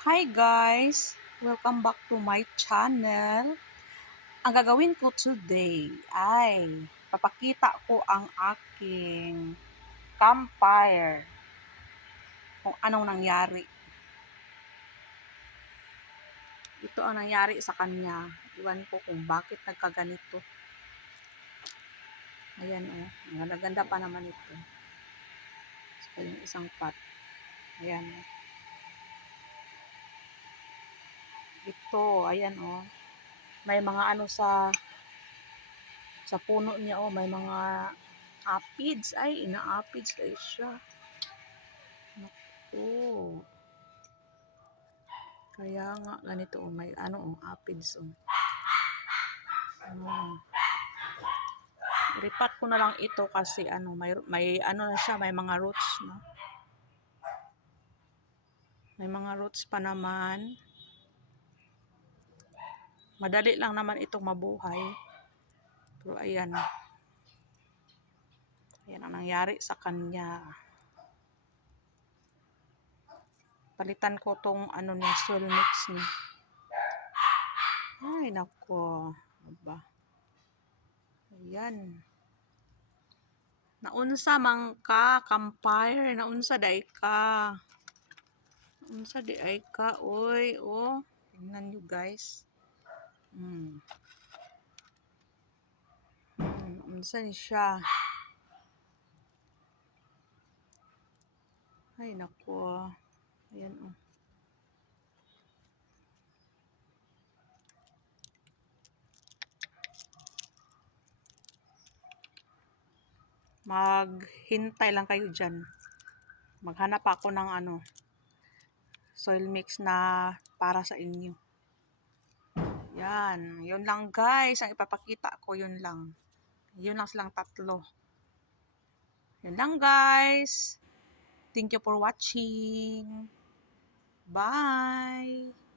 Hi guys! Welcome back to my channel. Ang gagawin ko today ay papakita ko ang aking campfire. Kung anong nangyari. Ito ang nangyari sa kanya. Iwan ko kung bakit nagkaganito. Ayan o. Ganda-ganda pa naman ito. So, yung isang pot. Ayan o. Ito. Ayan o. May mga ano sa puno niya may mga aphids. Ay, ina-aphids ay siya. Naku. Kaya nga ganito may aphids Ripat ko na lang ito kasi may na siya, may mga roots, no. May mga roots pa naman. Madali lang naman itong mabuhay. Pero ayan. Ayan ang nangyari sa kanya. Palitan ko tong soil mix niya. Ay, nako. Aba. Ayan. Naunsa man ka, campfire. Naunsa day ka. Naunsa di ay ka. Oy, oh. Tingnan nyo, guys. Naunsa ni siya. Ay, nako. Ayan, oh. Maghintay lang kayo dyan. Maghanap ako ng soil mix na para sa inyo. Yan. Yun lang guys. Ang ipapakita ko yun lang. Yun lang silang tatlo. Yun lang guys. Thank you for watching. Bye!